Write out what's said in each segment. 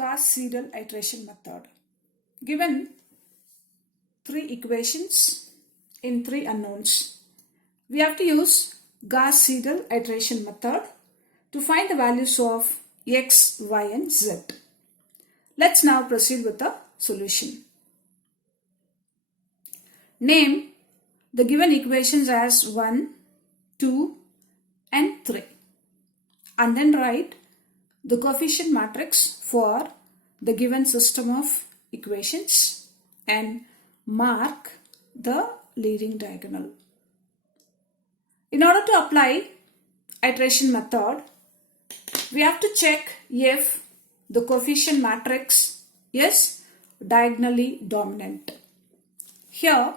Gauss Siedel Iteration Method. Given three equations in three unknowns, we have to use Gauss Siedel Iteration Method to find the values of x, y and z. Let's now proceed with the solution. Name the given equations as 1, 2 and 3 and then write the coefficient matrix for the given system of equations and mark the leading diagonal. In order to apply iteration method, we have to check if the coefficient matrix is diagonally dominant. Here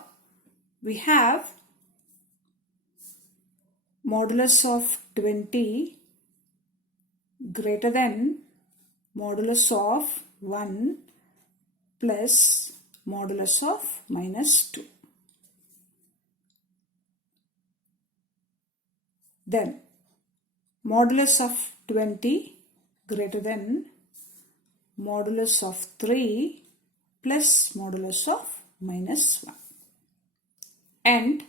we have modulus of 20 greater than modulus of 1 plus modulus of minus 2. Then modulus of 20 greater than modulus of 3 plus modulus of minus 1. And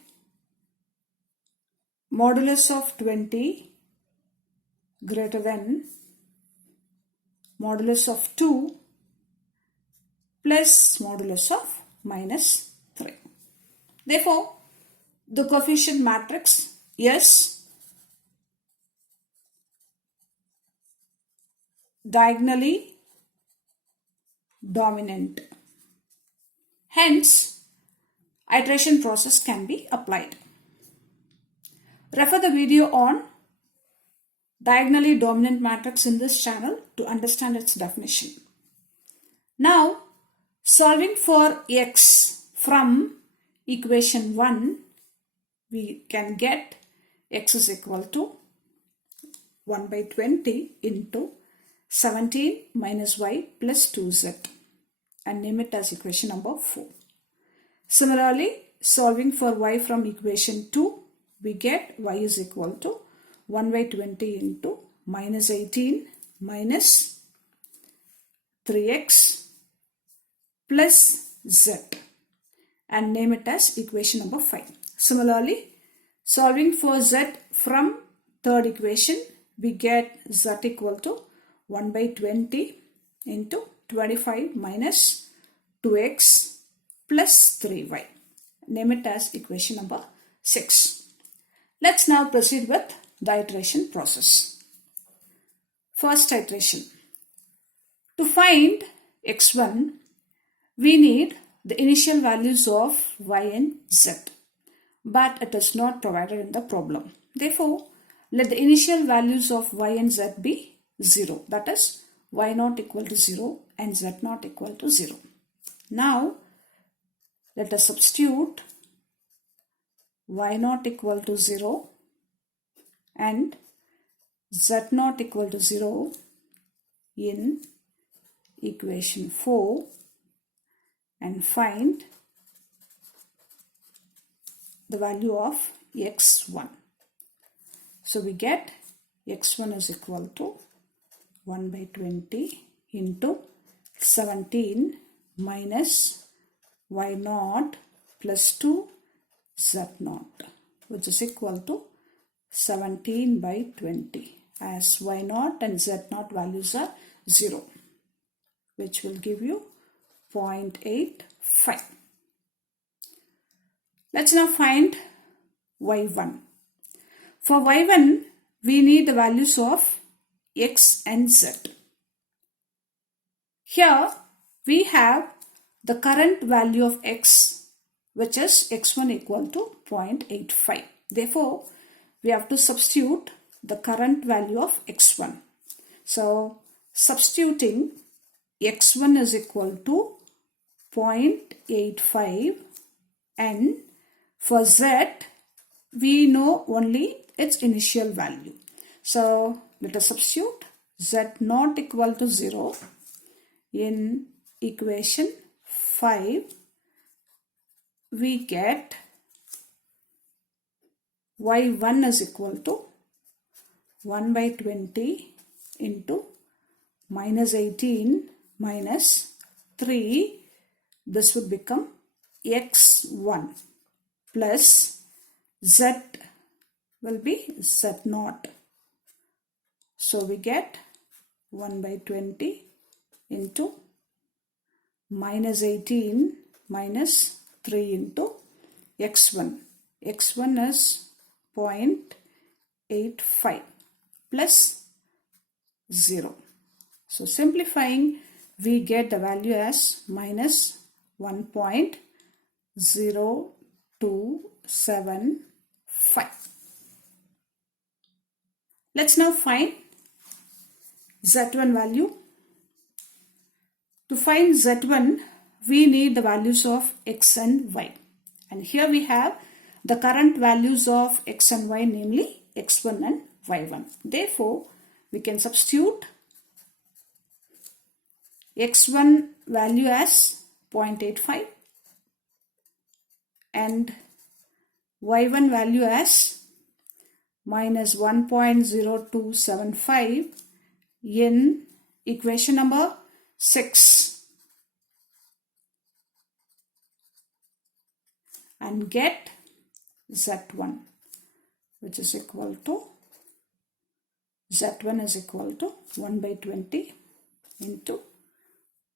modulus of 20 greater than modulus of 2 plus modulus of minus 3. Therefore, the coefficient matrix is diagonally dominant. Hence, iteration process can be applied. Refer the video on diagonally dominant matrix in this channel to understand its definition. Now, solving for x from equation 1, we can get x is equal to 1 by 20 into 17 minus y plus 2z and name it as equation number 4. Similarly, solving for y from equation 2, we get y is equal to 1 by 20 into minus 18 minus 3x plus z and name it as equation number 5. Similarly, solving for z from third equation, we get z equal to 1 by 20 into 25 minus 2x plus 3y. Name it as equation number 6. Let's now proceed with the iteration process. First iteration. To find x1, we need the initial values of y and z, but it is not provided in the problem. Therefore, let the initial values of y and z be 0. That is, y not equal to 0 and z not equal to 0. Now, let us substitute y not equal to 0 and z not equal to 0 in equation 4 and find the value of x1. So we get x1 is equal to 1 by 20 into 17 minus y naught plus 2 z naught, which is equal to 17 by 20, as y naught and z naught values are 0, which will give you 0.85. Let's now find y1. For y1, we need the values of x and z. Here we have the current value of x, which is x1 equal to 0.85. Therefore, we have to substitute the current value of x1. So, substituting x1 is equal to 0.85 and for z, we know only its initial value. So, let us substitute z not equal to 0 in equation 5. We get y1 is equal to 1 by 20 into minus 18 minus 3, this would become x1 plus z will be z0. So we get 1 by 20 into minus 18 minus 3 into x1. x1 is 0.85 plus 0. So simplifying, we get the value as minus 1.0275. Let's now find Z1 value. To find Z1, we need the values of X and Y. And here we have the current values of X and Y, namely X1 and Y1. Therefore, we can substitute X1 value as 0.85 and Y1 value as minus 1.0275 in equation number 6 and get Z1, which is equal to Z1 is equal to 1 by 20 into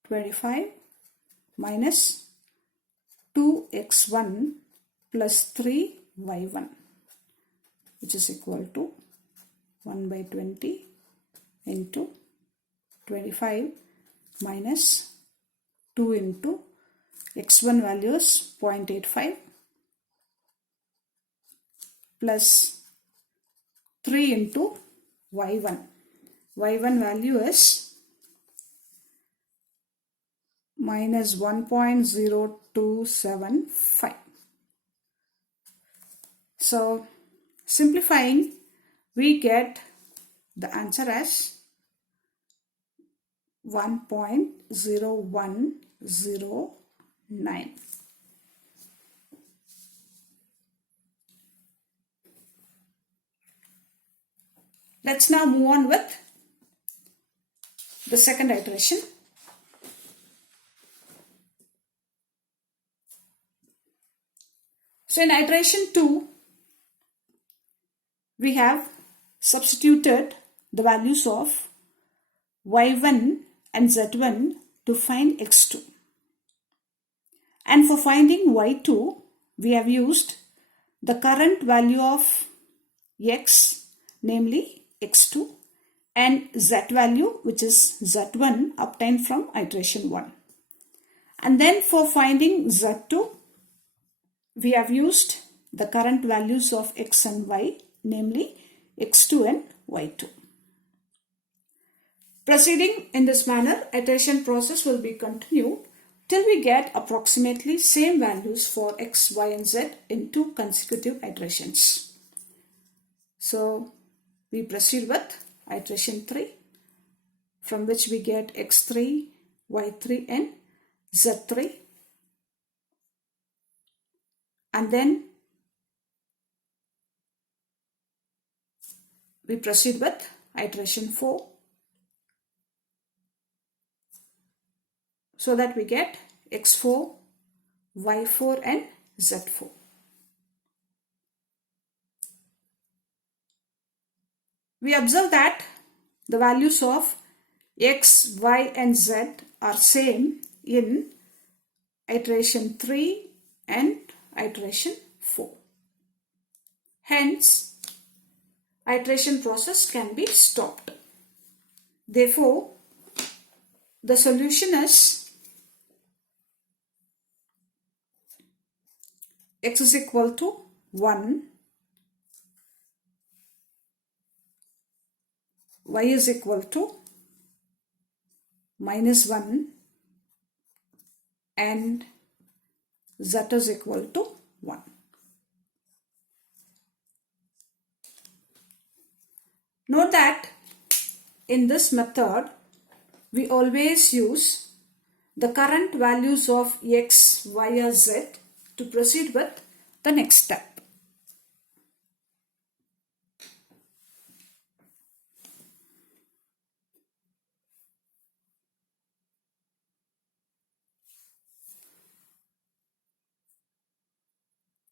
25 minus 2x1 plus 3y1, which is equal to 1 by 20 into 25 minus 2 into x1 value is 0.85 plus 3 into y1. y1 value is minus 1.0275. So simplifying, we get the answer as 1.0109. Let's now move on with the second iteration. So in iteration 2, we have substituted the values of y1 and z1 to find x2. And for finding y2, we have used the current value of x, namely x2, and z value, which is z1, obtained from iteration 1. And then for finding z2, we have used the current values of x and y, namely x2 and y2. Proceeding in this manner, iteration process will be continued till we get approximately same values for x, y and z in 2 consecutive iterations. So we proceed with iteration 3, from which we get x3, y3 and z3. And then we proceed with iteration 4, so that we get x4, y4 and z4. We observe that the values of x, y and z are same in iteration 3 and iteration 4. Hence, iteration process can be stopped. Therefore, the solution is x is equal to 1, y is equal to minus 1 and z is equal to 1. Note that in this method, we always use the current values of x, y or z to proceed with the next step.